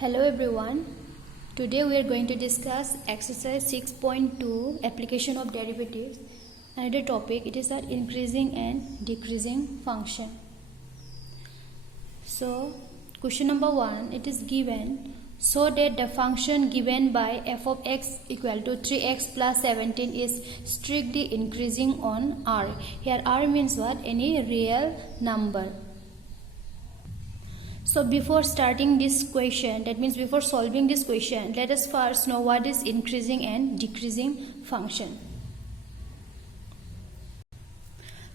Hello everyone. Today we are going to discuss exercise 6.2 application of derivatives. Another topic, it is our increasing and decreasing function. So question number 1, it is given so that the function given by f of x equal to 3x plus 17 is strictly increasing on r. Here r means what? Any real number. So before starting this question, that means before solving this question, let us first know what is increasing and decreasing function.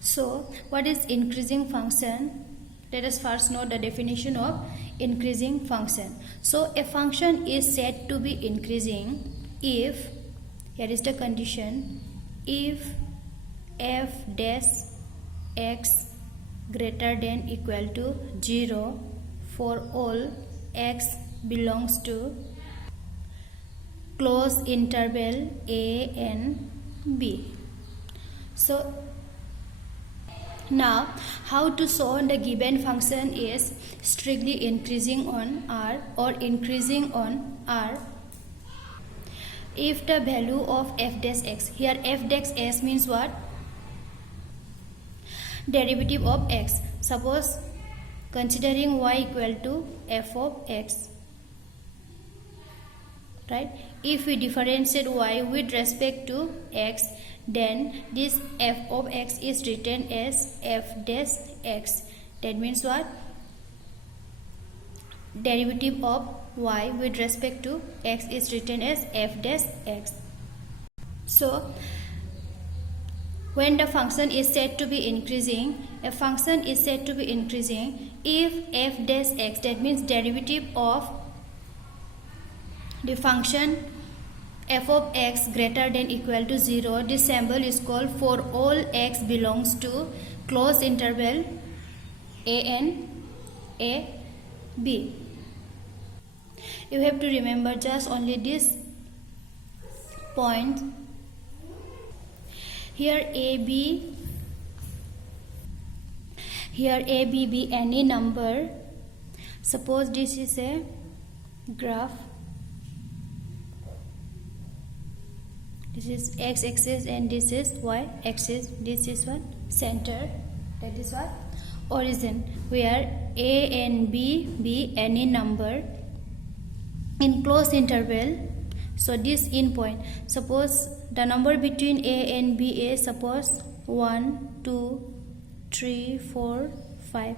So what is increasing function? Let us first know the definition of increasing function. So a function is said to be increasing if, here is the condition, if f dash x greater than equal to 0 for all x belongs to close interval a and b. So now how to show the given function is strictly increasing on r or increasing on r if the value of f dash x, here f dash x means what? Derivative of x. Suppose considering y equal to f of x, right? If we differentiate y with respect to x, then this f of x is written as f dash x. That means what? Derivative of y with respect to x is written as f dash x. So when the function is said to be increasing, a function is said to be increasing if f dash x, that means derivative of the function f of x greater than equal to 0. This symbol is called for all x belongs to close interval a and a b. You have to remember just only this point. Here a b be any number. Suppose this is a graph. This is x axis and this is y axis. This is what? Center. That is what? Origin. Where a and b be any number in close interval. So this end point. Suppose the number between a and b is, suppose 1, 2, 3, 4, 5.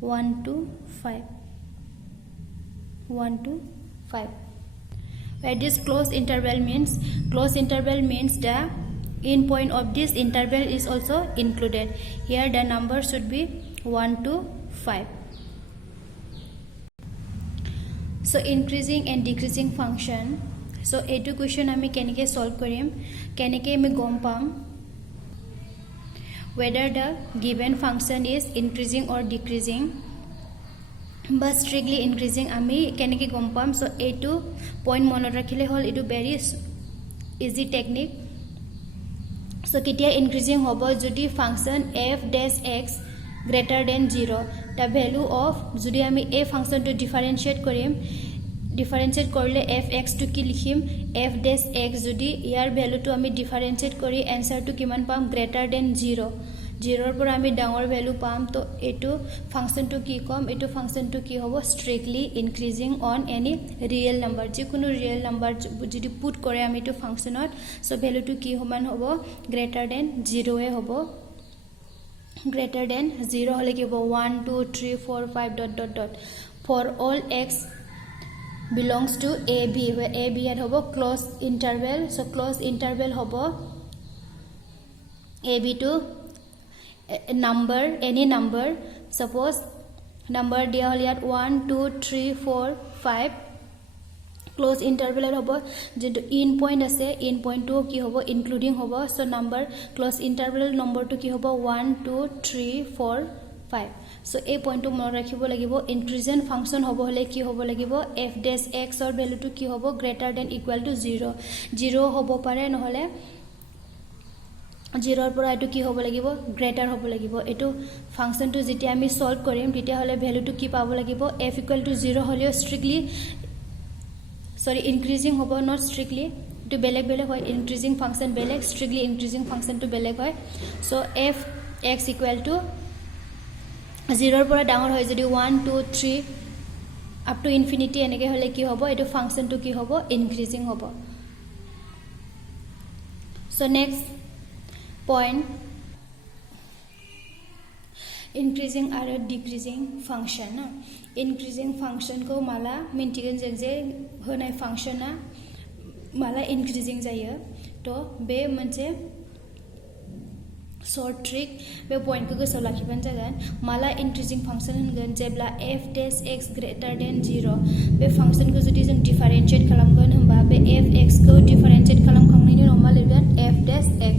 1 to 5. 1 to 5. Where this close interval means the end point of this interval is also included. Here the number should be 1 to 5. So increasing and decreasing function. So এইটো question আমি কেনেকৈ solve কৰিম, কেনেকৈ আমি গম পাম whether the given function is increasing or decreasing but strictly increasing, আমি কেনেকৈ গম পাম. So এইটো point মনত ৰাখিলে হ'ল, এইটো very easy technique. So কেতিয়া increasing হ'ব, যদি function f dash x greater than 0, the value of, যদি আমি এই function to differentiate Karim, differentiate কৰিলে f x to কি লিখিম, f dash x, যদি ইয়াৰ value to আমি differentiate কৰি answer to কিমান পাম, greater than 0, 0 ৰ পৰা আমি ডাঙৰ value পাম. তো এইটো function to কি কম, এইটো function to কি হ'ব, strictly increasing on any real number. যিকোনো real number যদি put কৰে আমি এইটো functionত, so value to কি সমান হ'ব, greater than 0 এ হ'ব. Greater than 0 হলে কি হ'ব, 1 2 3 4 5 dot dot dot for all x belongs to a b, where a b at hobo close interval. So close interval hobo a b to a number, any number. Suppose number dia hol yat 1 2 3 4 5 close interval hobo যেটো end point আছে, end point to কি hobo, including hobo. So number close interval number to কি hobo, 1 2 3 4 5. So a point to মনত ৰাখিব লাগিব, increasing function হ'ব হলে কি হ'ব লাগিব, f dash x or value to কি হ'ব, greater than equal to 0. 0 হ'ব পাৰে নহলে 0 পৰা এটো কি হ'ব লাগিব গ্ৰেটাৰ হ'ব লাগিব এটো ফাংচনটো যেতিয়া আমি সলভ কৰিম তেতিয়া হলে ভ্যালুটো কি পাব লাগিব f = 0 হলিও স্ট্ৰিক্টলি ইনক্ৰিজিং হ'ব নট স্ট্ৰিক্টলি to বেলেগ বেলেগ হয় ইনক্ৰিজিং ফাংচন বেলেগ স্ট্ৰিক্টলি ইনক্ৰিজিং ফাংচন to বেলেগ হয় সো f x = 0 পৰা ডাঙৰ হয় যদি 1 2 3 up to infinity এনেকে হলে কি হ'ব এটো ফাংচনটো কি হ'ব ইনক্ৰিজিং হ'ব so next point increasing or decreasing function na increasing function ko mala mintigen je honai function na mala increasing jaya to be manche short trick be point ko so lakhiban jagan mala increasing function hangan jebla f dash x greater than 0 be function ko jodi jeng differentiate kalamgon hamba be f x ko differentiate kalam khangni ni normal irgan f dash x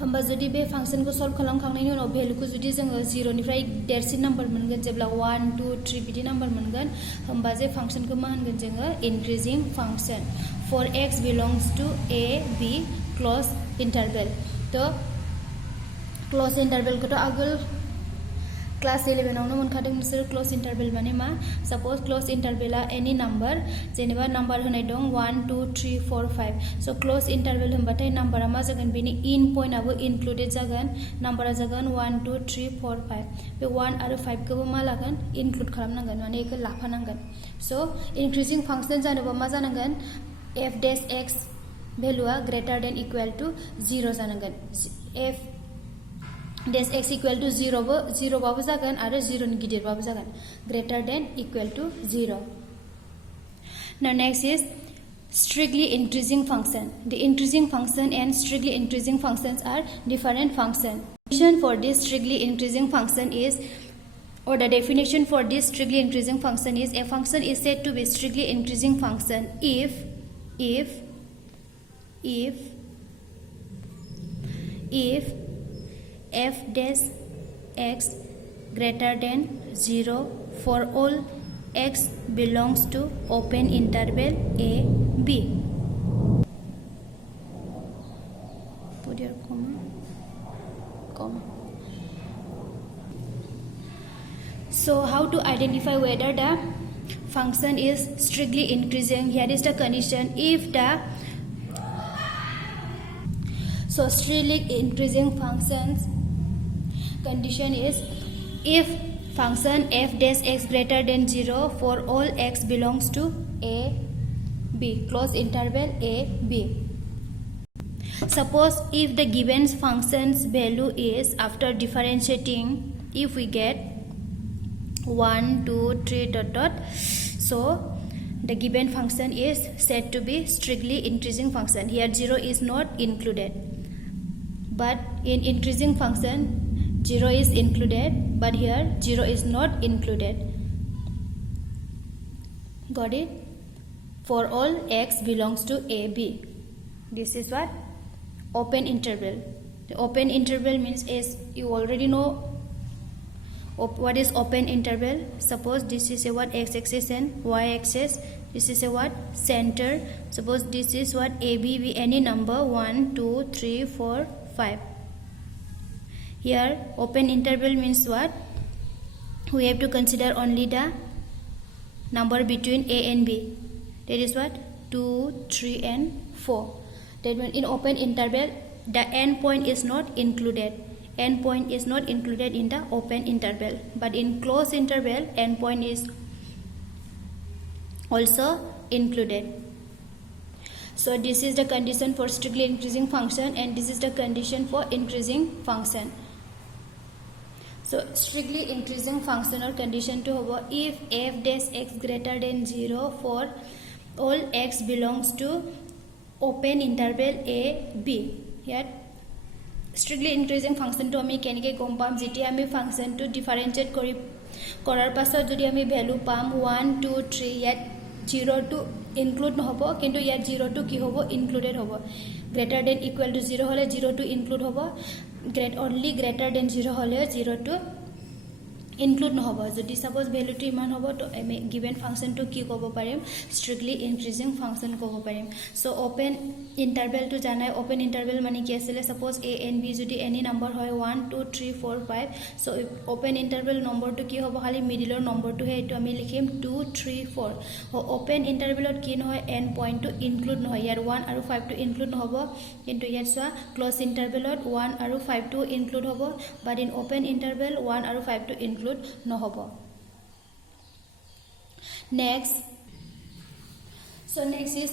हम्बा जुदी bay function को solve खालाम खांनायनि उनाव value को जुदी जोङो 0 निफ्राय देरसिन number मोनगोन जेब्ला 1 2 3 बिदि नम्बर मोनगोन हम्बा जे फंक्शन को मा होनगोन जोङो increasing function for x belongs to a b close interval तो क्लोज इंटरवल को तो आगोल क्लास 11 आवनो मोनखादों नोंसोर क्लोज इंटरवल माने मा सपोज क्लोज इंटरवला एनी नम्बर जेनेबा नम्बर होनाय दं 1 2 3 4 5 सो क्लोज इंटरवल होनबाथाय नम्बरा मा जागोन बेनि इन पॉइंट आबो इनक्लूडेड जागोन नम्बरा जागोन 1 2 3 4 5 बे 1 आरो 5 खौबो मा लागोन इनक्लूड खालामनांगोन माने इखौ लाफानांगोन सो इंक्रीजिंग फंक्शन जानोबा मा जानांगोन f dash x भेलुआ ग्रेटर देन इक्वल टू 0 जानांगोन f dash x equal to 0 बाबो जागोन आरो 0 नि गिदिर बाबो जागोन greater than equal to 0 now next is strictly increasing function the increasing function and strictly increasing functions are different functions definition for this strictly increasing function is or the definition for this strictly increasing function is a function is said to be strictly increasing function if f dash x greater than 0 for all x belongs to open interval a b put your comma so how to identify whether the function is strictly increasing here is the condition if the so strictly increasing functions condition is if function f dash x greater than 0 for all x belongs to a b close interval a b suppose if the given function's value is after differentiating if we get 1 2 3 dot dot so the given function is said to be strictly increasing function here 0 is not included but in increasing function 0 is included but here 0 is not included got it for all x belongs to a b this is what open interval the open interval means is you already know what is open interval suppose this is a what x axis and y axis this is a what center suppose this is what a b be any number 1 2 3 4 5 here open interval means what we have to consider only the number between a and b that is what 2 3 and 4 that means in open interval the end point is not included end point is not included in the open interval but in closed interval end point is also included so this is the condition for strictly increasing function and this is the condition for increasing function so strictly increasing function or condition to hobo if f dash x greater than 0 for all x belongs to open interval a b here strictly increasing function to ami kenike gom pam jeti ami function to differentiate korar pasot jodi ami value pam 1 2 3 yet 0 to include no hobo kintu yet 0 to ki hobo included hobo greater than equal to 0 hole 0 to include hobo only greater than 0 hole 0 to include নহব যদি suppose value টো ইমান হ'ব তো আমি given function টো কি ক'ব পাৰিম strictly increasing function ক'ব পাৰিম সো open interval টো জানাই open interval মানে কি আছিল সাপোজ a and b যদি any number হয় 1 2 3 4 5 সো open interval নম্বৰ টো কি হ'ব খালি মিডলৰ নম্বৰ টো হে এটো আমি লিখিম 2 3 4 open intervalত কি নহয় n point টো include নহয় ইয়াৰ 1 আৰু 5 টো include নহব কিন্তু ইয়াৰ সোৱা close intervalত 1 আৰু 5 টো include হ'ব but in open interval 1 আৰু 5 টো include নহব next is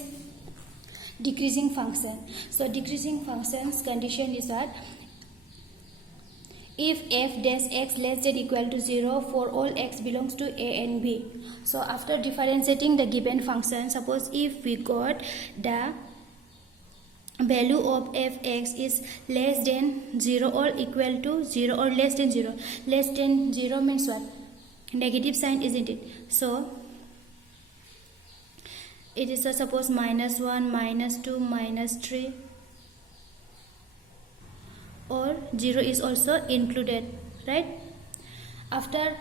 decreasing function so decreasing functions condition is that if f dash x less than equal to 0 for all x belongs to a and b so after differentiating the given function suppose if we got the value of fx is less than 0 or equal to 0 or less than 0 less than 0 means what negative sign isn't it so it is suppose -1 -2 -3 or 0 is also included right after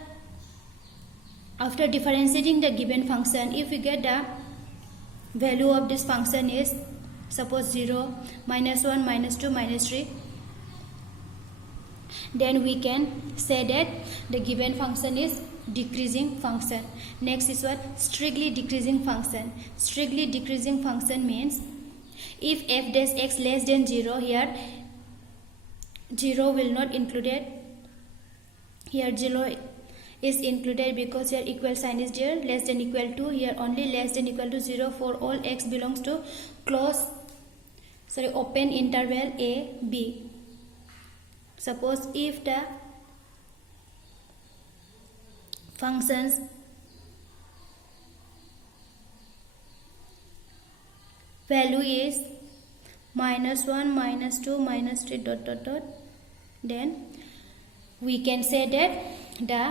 differentiating the given function if we get the value of this function is suppose 0 -1 -2 -3 then we can say that the given function is decreasing function next is what strictly decreasing function strictly decreasing function means if f dash x less than 0 here 0 will not included here 0 is included because here equal sign is there less than equal to here only less than equal to 0 for all x belongs to open interval a b suppose if the functions value is -1 -2 -3 ... then we can say that the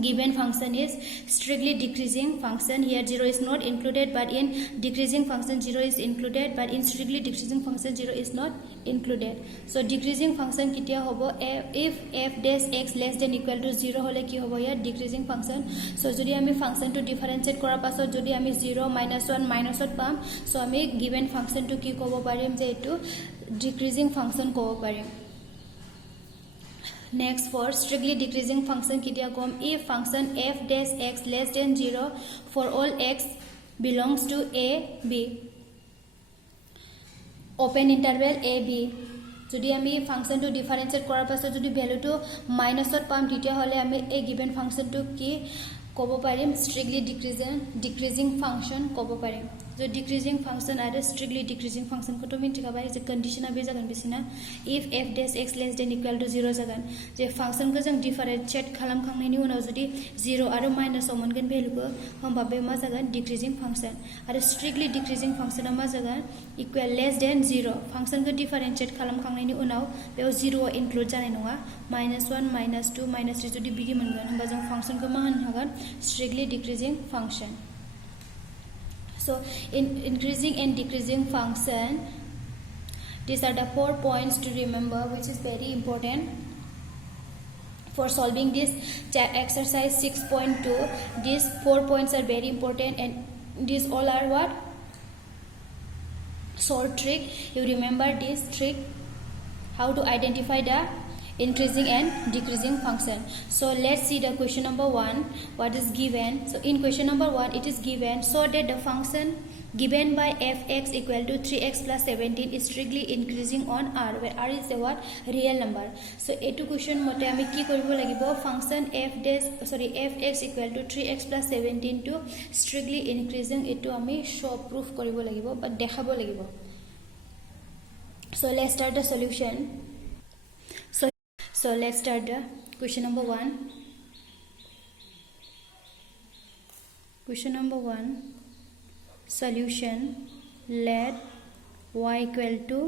given function is strictly decreasing function here 0 is not included but in decreasing function 0 is included but in strictly decreasing function 0 is not included so decreasing function kitia hobo if f dash x less than equal to 0 hole ki hobo here decreasing function so jodi ami function to differentiate kora pasot jodi ami 0 -1 minus ot pam so ami given function to ki kobo parim je etu decreasing function kobo parim next for strictly decreasing function kitia kom if function f dash x less than 0 for all x belongs to a b open interval a b যদি আমি function two differentiate কৰাৰ পাছত যদি value two মাইনাসত পাম তেতিয়া হলে আমি এই given function two কি ক'ব পাৰিম strictly decreasing function ক'ব পাৰিম जो decreasing function are strictly decreasing function को तो मिन ठीक है जे कंडीशन अबे जगन बिसिना if f dash x less than equal to 0 Jagan J function को जों डिफरेंशिएट खालाम खांनायनि उनाव जदि 0 आरो माइनस मोनगोन वैल्यू को हम बाबे मा जगन decreasing function आरो strictly decreasing function मा Jagan equal less than 0 function को डिफरेंशिएट खालाम खांनायनि उनाव बेयाव 0 इंक्लूड जानाय नङा -1 -2 -3 जदि बिदि मोनगोन होबा जों फंक्शन को मा होनो हागोन strictly decreasing function so in increasing and decreasing function these are the 4 points to remember which is very important for solving this exercise 6.2 these 4 points are very important and these all are what short trick you remember this trick how to identify the increasing and decreasing function so let's see the question number 1 what is given so in question number 1 it is given so that the function given by fx equal to 3x plus 17 is strictly increasing on r where r is a what real number so etu question mote ami ki koribo lagibo function fx equal to 3x plus 17 to strictly increasing etu ami show proof koribo lagibo but dekhabo lagibo so let's start the solution so let's start the question number 1 question number 1 solution let y equal to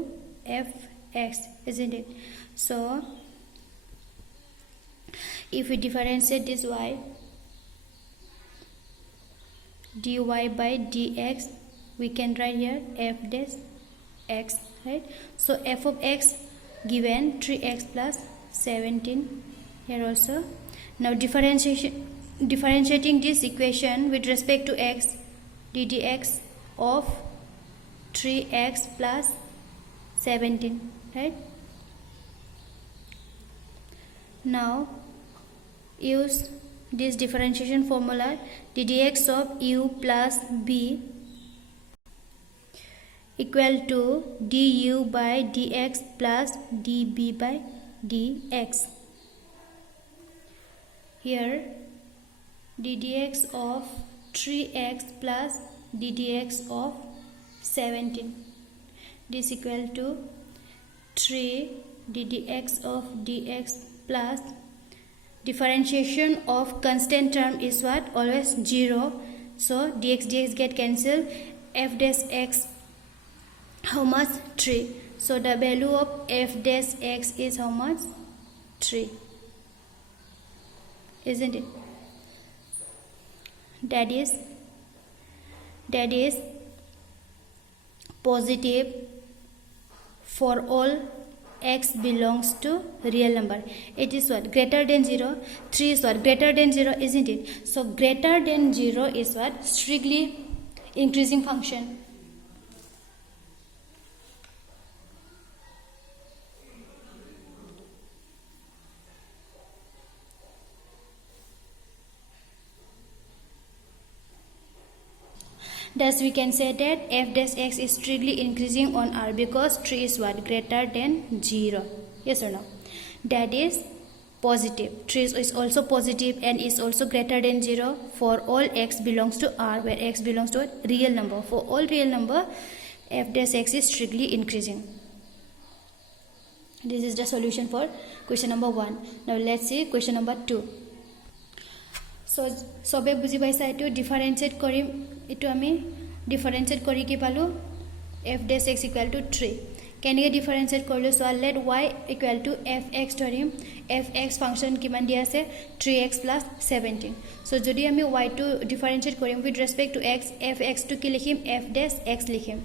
fx isn't it so if we differentiate this y dy by dx we can write here f dash x right so f of x given 3x plus 17 here also Now differentiating this equation with respect to x, ddx of 3x plus 17, right? Now use this differentiation formula, ddx of u plus b equal to du by dx plus db by dx. Here ddx of 3x plus ddx of 17, this equal to 3 ddx of dx plus differentiation of constant term is what? Always 0. So dx get cancelled. F dash x, how much? 3. So the value of f dash x is how much? 3. Isn't it? That is positive for all x belongs to real number. It is what? Greater than 0. 3 is what? Greater than 0, isn't it? So greater than 0 is what? Strictly increasing function. Thus we can say that f dash x is strictly increasing on R because 3 is what? Greater than 0. Yes or no? That is positive. 3 is also positive and is also greater than 0 for all x belongs to R, where x belongs to a real number. For all real number, f dash x is strictly increasing. This is the solution for question number 1. Now let's see question number 2. So sobe buji paisa etu differentiate korim, etu ami differentiate kori ki palu f dash x equal to 3. Kenike differentiate korlo? So let y equal to fx dharim. Fx function kiman dia ase? 3x plus 17. So jodi ami y to differentiate korim with respect to x, fx to ki likhim? F dash x likhim.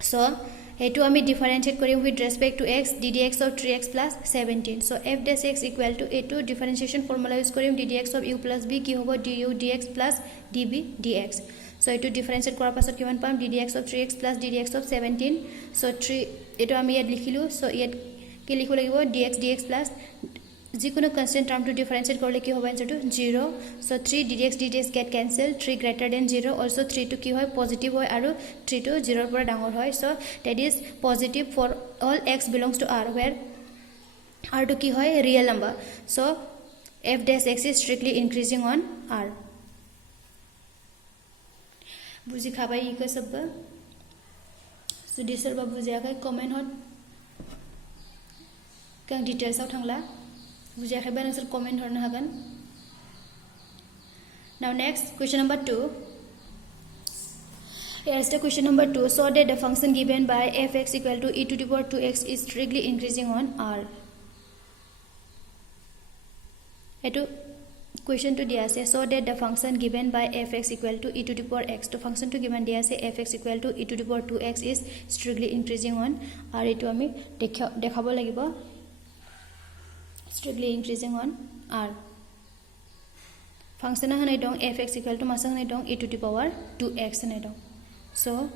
So etu ami differentiate korim with respect to x, ddx of 3x plus 17. So f dash x equal to etu differentiation formula use korim, ddx of u plus b ki hobo? Du dx plus db dx. So etu differentiate korar pasot kiman pam? ddx of 3x plus ddx of 17. So 3 etu ami yat likhilu. So yat ki likho lagibo? dx plus jikono constant term to differentiate korle ki hobo? Answer to 0. So 3 ddx get cancelled. 3 greater than 0. Also 3 to ki hoy? Positive hoy aru 3 to 0 pora dangor hoy. So that is positive for all x belongs to R, where R to ki hoy? Real number. So f dash x is strictly increasing on R. बुझी खाबाई eco सब जुदि सोरबा बुजियाखै comment हर गां details आव थांला बुजियाखैबा नोंसोर comment हरनो हागोन. Now next question number 2. Here's the question number 2. So that the function given by fx equal to e to the power 2x is strictly increasing on R. Etu question to dia ase. So that the function given by fx equal to e to the power x. To function to given dia ase fx equal to e to the power 2x is strictly increasing on R. Etu ami dekhabo lagibo. Strictly increasing on R. Function hanai dong fx equal to masang hanai dong e to the power 2x hanai dong. So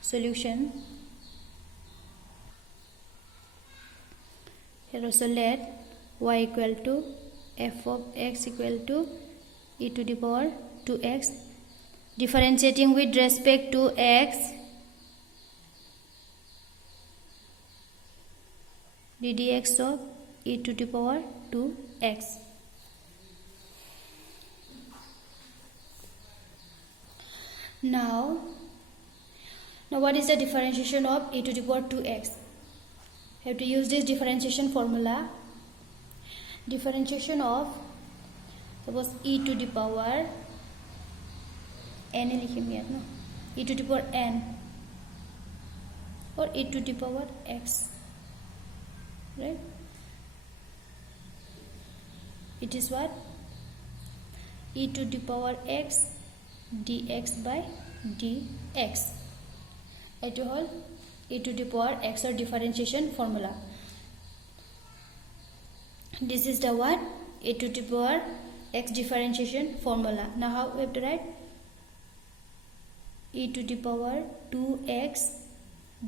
solution. Here also let y equal to f of x equal to e to the power 2x, differentiating with respect to x, ddx of e to the power 2x. Now what is the differentiation of e to the power 2x? You have to use this differentiation formula. Differentiation of, suppose e to the power n no? E to the power n or e to the power x, right? It is what? E to the power x dx by dx. At all e to the power x or differentiation formula. This is the what? a to the power x differentiation formula. Now how we have to write? E to the power 2x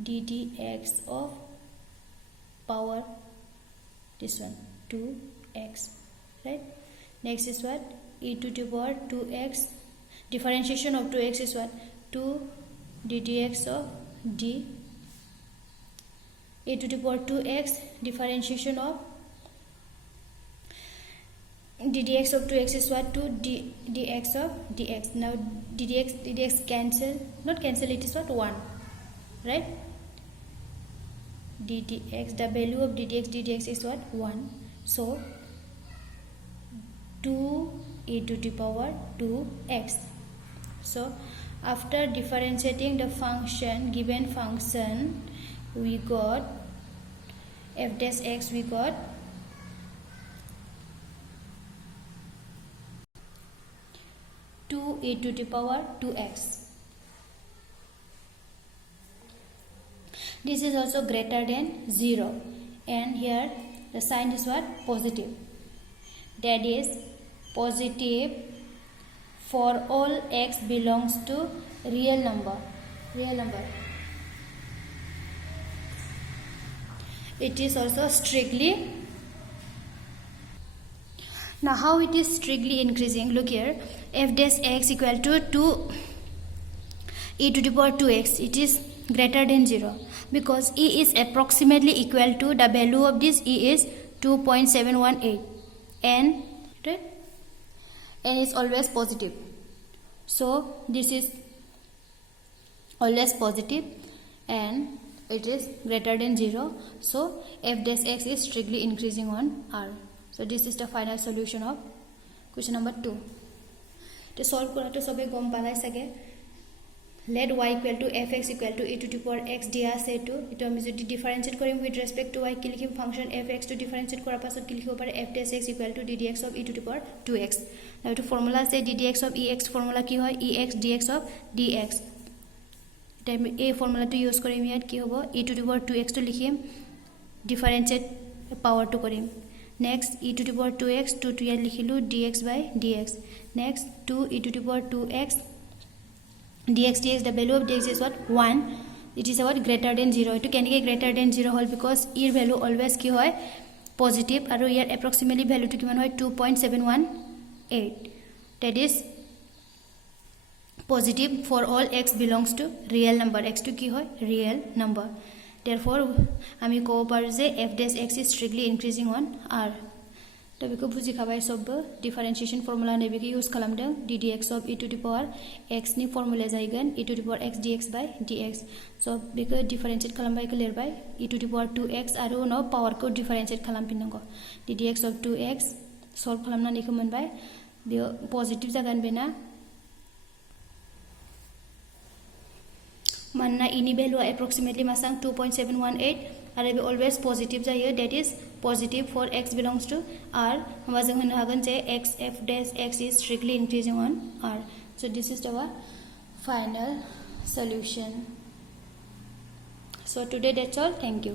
ddx of power this one 2x, right? Next is what? E to the power 2x differentiation of 2x is what? 2 ddx of d. A to the power 2x differentiation of ddx of 2x is what? 2 dx of dx. Now ddx cancel, not cancel, it is what? 1, right? ddx, the value of ddx is what? 1. So 2 e to the power 2x. So after differentiating the function, given function, we got f dash x, we got 2 e to the power 2x. This is also greater than 0, and here the sign is what? Positive. That is positive for all x belongs to real number. It is also strictly. Now how it is strictly increasing? Look here, f dash x equal to 2 e to the power 2x. It is greater than 0 because e is approximately equal to, the value of this e is 2.718, and right, n is always positive, so this is always positive and it is greater than 0, so f dash x is strictly increasing on R. So this is the final solution of question number 2. To solve kora to sobe gom palai sage. Let y equal to fx equal to e to the power x dia say to ito ami jodi differentiate korim with respect to y ki likhim function fx to differentiate kora pasot ki likhibo pare f dash x equal to ddx of e to the power 2x. Now to formula say ddx of ex formula ki hoy ex dx of dx. Time a formula to use korim yat ki hobo e to the power 2x to likhim differentiate power to korim. Next e to the power 2x to yat likhilu dx by dx. Next 2 e to the power 2x dx, the value of dx is what? 1. It is what? Greater than 0. It can get greater than 0 whole because e value always ki hoy positive aru here approximately value to kiman hoy 2.718. That is positive for all x belongs to real number. X to ki hoy? Real number. Therefore ami kobo paru je f dash x is strictly increasing on R. तो बेखौ बुजि खाबाय सबबो differentiation formula ने बेखौ use खालामदों ddx of e to the power x नि formula जायगोन e to the power x dx by dx. So बेखौ डिफरेंशिएट खालामबाय खौ लिरबाय e to the power 2x आरो उनाव पावर को डिफरेंशिएट खालामफिननांगौ ddx of 2x सल्व खालामनानै बेखौ मोनबाय बेयो पजिटिव जागोन बेना मानना e नि भेलुआ एप्रोक्सिमेटली मासां 2.718 आरो बे अलवेज पजिटिव जायो that is positive for x belongs to R. होमबा जों होनो हागोन जे x f dash x is strictly increasing on R. So this is our final solution. So today that's all. Thank you.